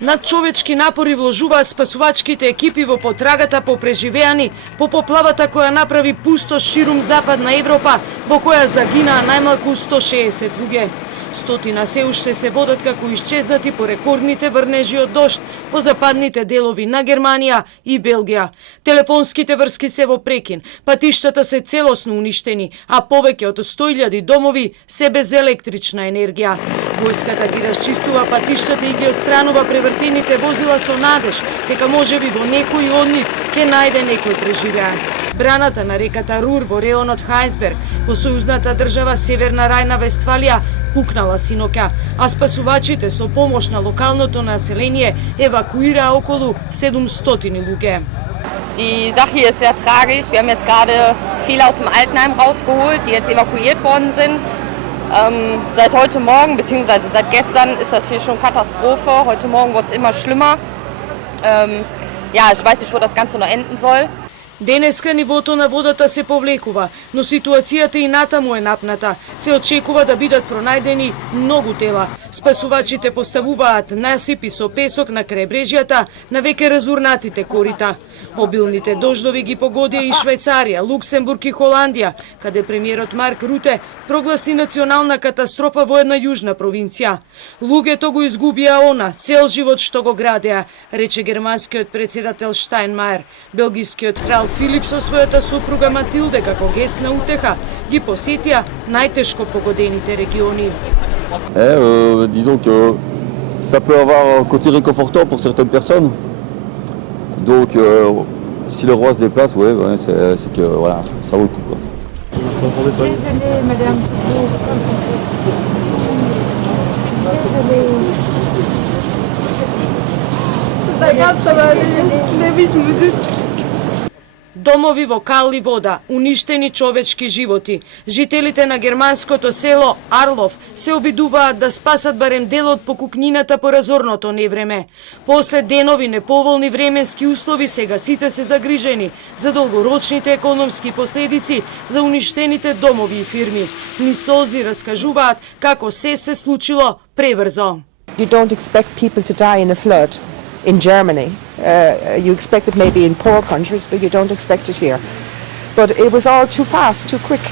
Надчовечки напори вложуваат спасувачките екипи во потрагата по преживеани по поплавата која направи пустош ширум Западна Европа, во која загинаа најмалку 160 луѓе. Стотина се уште се водат како исчезнати по рекордните врнежи од дожд по западните делови на Германија и Белгија. Телефонските врски се во прекин, патиштата се целосно уништени, а повеќе од 100.000 домови се без електрична енергија. Војската ги расчистува патиштата и ги отстранува превртените возила со надеж дека можеби во некој од нив ќе најде некој преживеан. Браната на реката Рур во реонот Хайнсберг во сојузната држава Северна Рајна-Вестфалија пукнала синоќа, а спасувачите со помош на локалното население евакуираа околу 700 луѓе. Die Sache hier ist sehr tragisch. Wir haben jetzt gerade viele aus dem Altenheim rausgeholt, die jetzt evakuiert worden sind. Seit heute Morgen, beziehungsweise seit gestern, ist das hier schon Katastrophe. Heute Morgen wird es immer schlimmer. Ich weiß nicht, wo das Ganze noch enden soll. Денеска нивото на водата се повлекува, но ситуацијата и натаму е напната. Се очекува да бидат пронајдени многу тела. Спасувачите поставуваат насипи со песок на крајбрежјата на веќе разурнатите корита. Обилните дождови ги погодија и Швајцарија, Луксембург и Холандија, каде премиерот Марк Руте прогласи национална катастрофа во една јужна провинција. Луѓето го изгубија цел живот што го градеа, рече германскиот председател Штајнмајер. Белгискиот крал Филип со својата сопруга Матилде како гест на утеха ги посетија најтешко погодените региони. Disons que ça peut avoir un côté réconfortant pour certaines personnes. Donc, si le roi se déplace, c'est que voilà, ça vaut le coup, quoi. Désolée, madame. C'est pas grave, ça va aller. Oui, je me doute. Домови во кал и вода, уништени човечки животи. Жителите на германското село Арлов се обидуваат да спасат барем дел од покукнината по разорното невреме. После денови неповолни временски услови сега сите се загрижени за долгорочните економски последици за уништените домови и фирми. Ни солзи раскажуваат како се случило пребрзо. You don't expect people to die in a flood in Germany. You expect it maybe in poor countries, but you don't expect it here. But it was all too fast, too quick.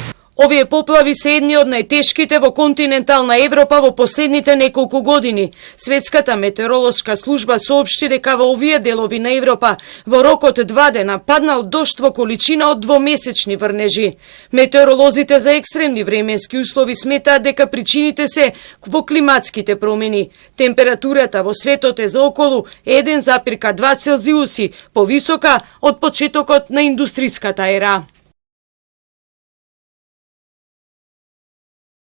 Овие поплави се едни од најтешките во континентална Европа во последните неколку години. Светската метеоролошка служба соопшти дека во овие делови на Европа во рок од 2 дена паднал дожд во количина од двомесечни врнежи. Метеоролозите за екстремни временски услови сметаат дека причините се во климатските промени. Температурата во светот е за околу 1,2 Целзиуси повисока од почетокот на индустриската ера.